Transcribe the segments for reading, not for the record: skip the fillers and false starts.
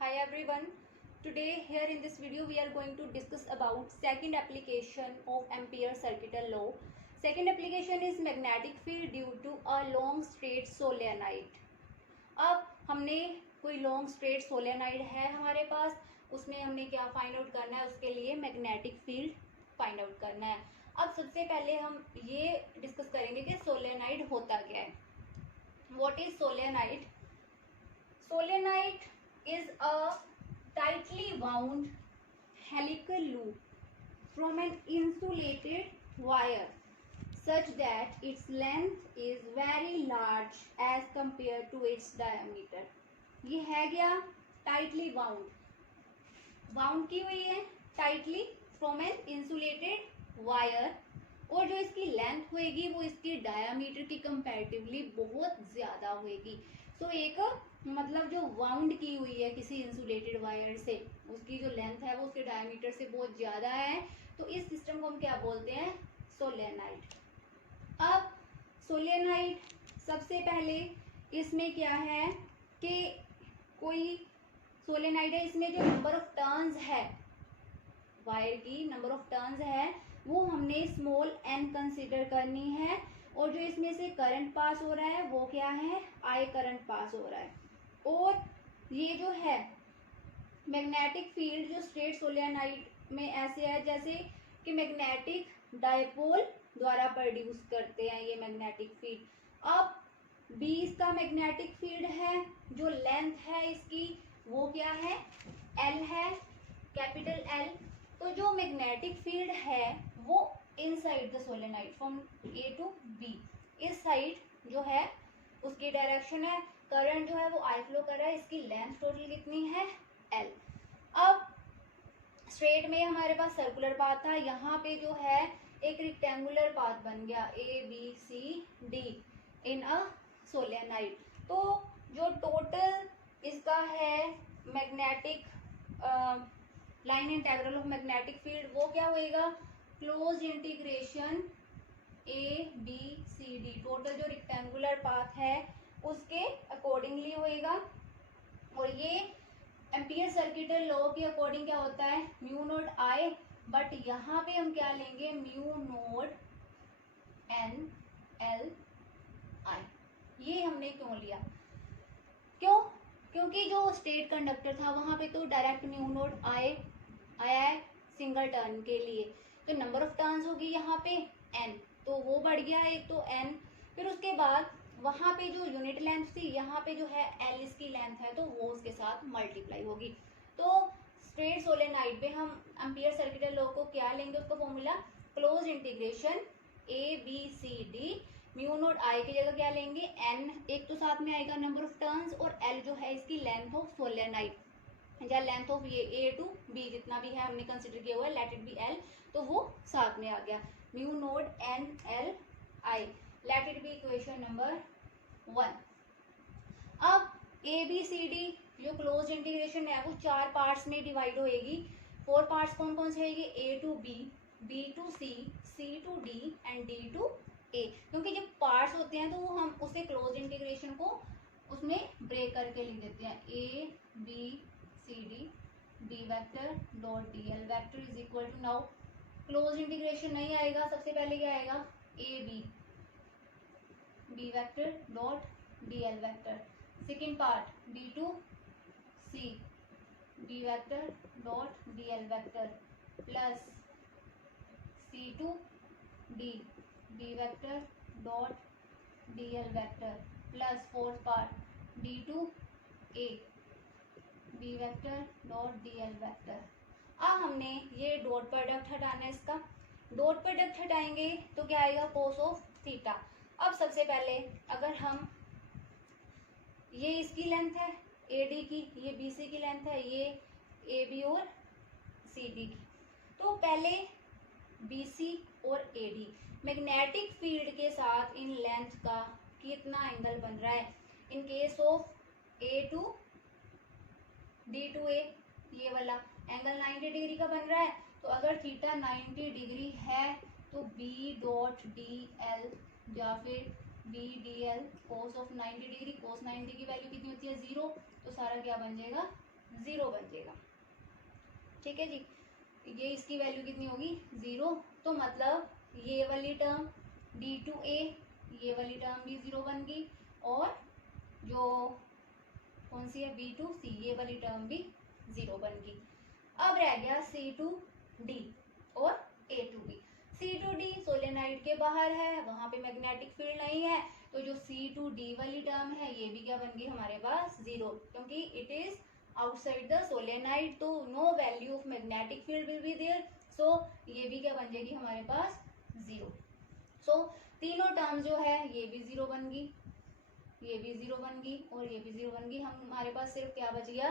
Hi everyone. Today here in this video we are going to discuss about second application of Ampere circuital law. Second application is magnetic field due to a long straight solenoid. अब हमने कोई long straight solenoid है हमारे पास, उसमें हमने क्या find out करना है, उसके लिए मैग्नेटिक फील्ड फाइंड आउट करना है। अब सबसे पहले हम ये डिस्कस करेंगे कि सोलेनाइड होता क्या है। What is solenoid? Solenoid is a tightly wound helical loop from an insulated wire such that its length is very large as compared to its diameter. ये है क्या? tightly wound की हुई है tightly from an insulated wire, और जो इसकी length होएगी वो इसकी डायामीटर की कंपैरेटिवली बहुत ज्यादा होएगी। सो एक मतलब जो वाउंड की हुई है किसी इंसुलेटेड वायर से, उसकी जो लेंथ है वो उसके डायमीटर से बहुत ज्यादा है, तो इस सिस्टम को हम क्या बोलते हैं? सोलेनाइड। अब सोलेनाइड सबसे पहले इसमें क्या है कि कोई सोलेनाइड है, इसमें जो नंबर ऑफ टर्न्स है, वायर की नंबर ऑफ टर्न्स है वो हमने स्मॉल n कंसीडर करनी है, और जो इसमें से करंट पास हो रहा है वो क्या है? I करंट पास हो रहा है। और ये जो है मैग्नेटिक फील्ड जो स्ट्रेट सोलेनाइड में ऐसे है जैसे कि मैग्नेटिक डायपोल द्वारा प्रोड्यूस करते हैं ये मैग्नेटिक फील्ड। अब B इसका मैग्नेटिक फील्ड है, जो लेंथ है इसकी वो क्या है? L है, कैपिटल L। तो जो मैग्नेटिक फील्ड है वो inside the solenoid from A to B, इस साइड जो है उसकी डायरेक्शन है, करंट जो है वो I फ्लो कर रहा है, इसकी लेंथ टोटल कितनी है? L। अब स्ट्रेट में हमारे पास सर्कुलर पाथ था, यहाँ पे जो है एक रेक्टेंगुलर पाथ बन गया ABCD इन अ सोलेनाइड। तो जो टोटल इसका है magnetic line integral of magnetic field वो क्या होएगा? क्लोज इंटीग्रेशन ABCD, टोटल जो रेक्टेंगुलर पाथ है उसके अकॉर्डिंगली होएगा। और ये एम्पियर सर्किटल लॉ के अकॉर्डिंग क्या होता है? म्यू नोड I, बट यहाँ पे हम क्या लेंगे? Mu node N L I। ये हमने क्यों लिया? क्यों? क्योंकि जो स्टेट कंडक्टर था वहां पे तो डायरेक्ट म्यू नोड I आया है सिंगल टर्न के लिए, तो नंबर ऑफ टर्न्स होगी यहाँ पे n, तो वो बढ़ गया एक तो n। फिर उसके बाद वहां पे जो यूनिट लेंथ थी यहाँ पे जो है L इसकी लेंथ है, तो वो उसके साथ मल्टीप्लाई होगी। तो स्ट्रेट सोलेनाइड पे हम एम्पियर सर्किटल लॉ को क्या लेंगे? उसका formula close integration ABCD, mu naught I की जगह क्या लेंगे? n, एक तो साथ में आएगा नंबर ऑफ टर्न्स, और L जो है इसकी लेंथ ऑफ सोलेनाइड या लेंथ ऑफ ये A टू B जितना भी है हमने कंसिडर किया हुआ है, लेट इट बी L, तो वो साथ में आ गया mu node N L I। Let it be equation number 1। अब ABCD जो क्लोज इंटीग्रेशन है वो 4 पार्ट्स में डिवाइड होएगी। 4 पार्ट्स कौन कौन से होएगी? A to B, B to C, C to D and D to A। क्योंकि जब पार्ट्स होते हैं तो वो हम उसे क्लोज इंटीग्रेशन को उसमें ब्रेक करके लिख देते हैं ABCD D vector dot DL vector is equal to, now close integration नहीं आएगा, सबसे पहले क्या आएगा? AB B vector dot DL vector. Second part B to C B vector dot DL vector plus C to D B vector dot DL vector plus fourth part D to A B vector dot DL vector. अब हमने ये dot product हटाना है, इसका dot product हटाएंगे तो क्या आएगा? Cos of theta. अब सबसे पहले अगर हम ये इसकी लेंथ है AD की, ये BC की लेंथ है, ये AB और CD की, तो पहले BC और AD मैग्नेटिक फील्ड के साथ इन लेंथ का कितना एंगल बन रहा है? In case of A to D to A ये वाला एंगल 90 डिग्री का बन रहा है, तो अगर थीटा 90 डिग्री है तो B डॉट DL या फिर BDL कोस ऑफ 90 डिग्री, कोस 90 की वैल्यू कितनी होती है? 0, तो सारा क्या बन जाएगा? 0 बन जाएगा। ठीक है जी, ये इसकी वैल्यू कितनी होगी 0। तो मतलब ये वाली टर्म D2A ये वाली टर्म भी 0 बन गई, और जो कौन सी है B2C ये वाली टर्म भी 0 बन गई। अब रह गया C2D और A2B। C2D सोलेनाइड के बाहर है, वहां पे मैग्नेटिक फील्ड नहीं है, तो जो C2D वाली टर्म है ये भी क्या बन गई हमारे पास 0, क्योंकि it is outside the solenoid, तो no value of magnetic field will be there, so ये भी क्या बन जाएगी हमारे पास 0। सो तीनों टर्म जो है ये भी 0 बन गई, ये भी 0 बन गई और ये भी 0 बन गई। हमारे पास सिर्फ क्या बच गया,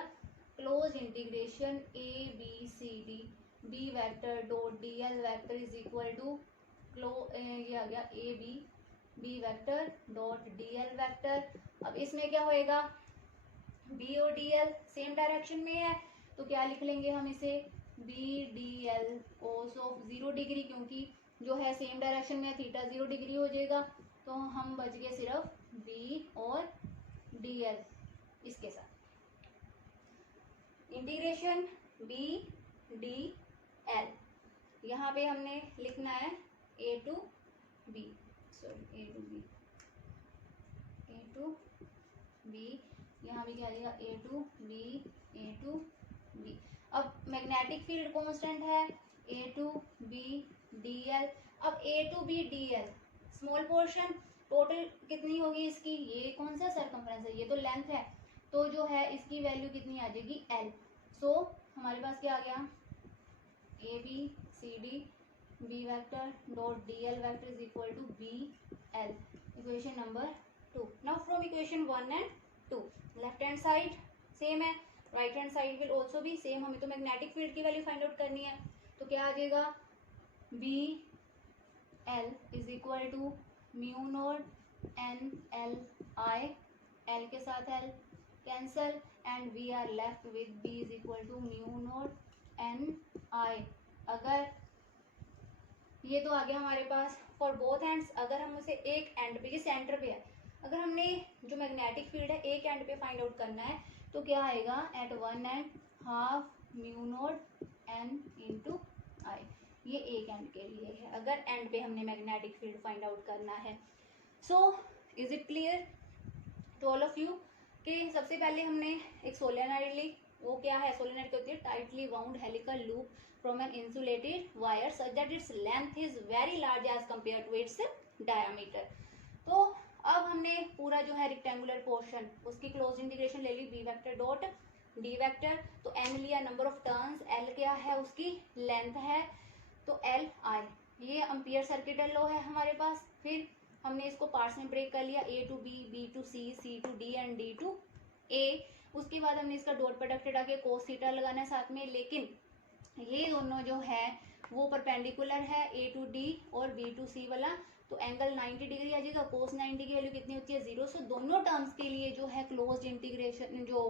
close integration A B C D B vector dot D L vector is equal to ये आ गया A B vector dot D L vector. अब इसमें क्या होएगा, बी और डी एल सेम डायरेक्शन में है, तो क्या लिख लेंगे हम इसे B D L cos of 0 degree, क्योंकि जो है सेम डायरेक्शन में थीटा 0 डिग्री हो जाएगा, तो हम बच गए सिर्फ बी और डी एल इसके साथ। इंटीग्रेशन बी डी एल, यहाँ पे हमने लिखना है A to B, sorry A to B, यहाँ भी क्या लिखा ए टू बी। अब मैग्नेटिक फील्ड कांस्टेंट है A to B D L. अब A to B D L small portion, total कितनी होगी इसकी, ये कौन सा सरकमफ्रेंस है, ये तो लेंथ है, तो जो है इसकी वैल्यू कितनी आ जाएगी एल। सो हमारे पास क्या आ गया A B C D B vector dot D L vector is equal to B L, equation number 2। Now from equation 1 and 2 left hand side same है, right hand side will also भी same, हमें तो magnetic field की value find out करनी है, तो क्या आ जाएगा B L is equal to mu naught N L I, L के साथ L cancel and we are left with B is equal to mu naught N I. अगर ये तो आ गया हमारे पास फॉर बोथ एंड्स, अगर हम उसे एक एंड पे, ये सेंटर पे है, अगर हमने जो मैग्नेटिक फील्ड है एक एंड पे फाइंड आउट करना है तो क्या आएगा at one and half mu naught N into I, ये एक एंड के लिए है अगर एंड पे हमने मैग्नेटिक फील्ड फाइंड आउट करना है। So is it clear to all of you कि सबसे पहले हमने एक सोलेनॉइड ली, वो क्या है, सोलेनॉइड क्या होती है, tightly wound helical loop from an insulated wire such that its length is very large as compared to its diameter. तो अब हमने पूरा जो है रेक्टेंगुलर पोर्शन उसकी क्लोज इंटीग्रेशन ले ली B vector dot D vector, तो एन लिया नंबर ऑफ टर्न्स, एल क्या है उसकी लेंथ है, तो एल आई, ये एम्पियर सर्किटल लॉ है हमारे पास। फिर हमने इसको पार्ट्स में ब्रेक कर लिया, A to B, B to C, C to D and D to A. उसके बाद हमने इसका डॉट प्रोडक्ट हटा के कोस थीटा लगाना है साथ में, लेकिन ये दोनों जो है वो परपेंडिकुलर है ए टू डी और बी टू सी वाला, तो एंगल 90 डिग्री आ जाएगा, कोस 90 की वैल्यू कितनी होती है 0। सो दोनों टर्म्स के लिए जो है क्लोज्ड इंटीग्रेशन जो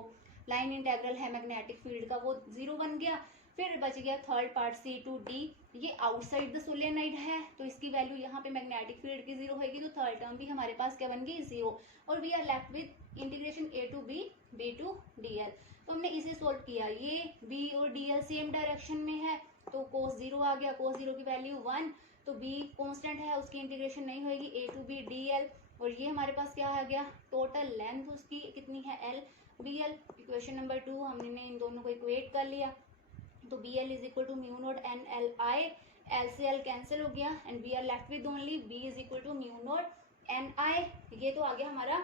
लाइन इंटेग्रल है मैग्नेटिक फील्ड का वो 0 बन गया। फिर बच गया third part C to D, ये आउटसाइड द सोलेनॉइड है तो इसकी वैल्यू यहाँ पे मैग्नेटिक फील्ड की 0 होगी, तो थर्ड टर्म भी हमारे पास क्या बन गई 0, और we are left with integration A to B, B to D L. तो हमने इसे सोल्व किया, ये बी और डी एल सेम डायरेक्शन में है तो कोस 0 आ गया, कोस 0 की वैल्यू 1, तो बी कांस्टेंट है उसकी इंटीग्रेशन नहीं होगी ए टू बी डी एल, और ये हमारे पास क्या आ गया टोटल लेंथ उसकी कितनी है L B L. Equation number 2 हमने इन दोनों को इक्वेट कर लिया, तो B L is equal to mu naught N L I, L से एल कैंसिल हो गया and we are left with only B is equal to mu naught N I. ये तो आ गया हमारा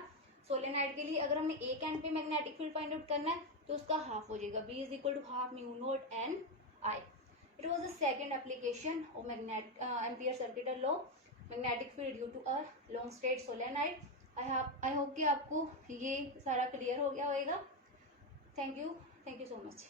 सोलेनॉइड के लिए। अगर हमने एक एंड पे मैग्नेटिक फील्ड फाइंड आउट करना है तो उसका हाफ हो जाएगा, B is equal to half mu naught N I. It was the second application of ampere circuital law, magnetic field due to a long straight solenoid. I hope कि आपको ये सारा क्लियर हो गया होगा। Thank you so much.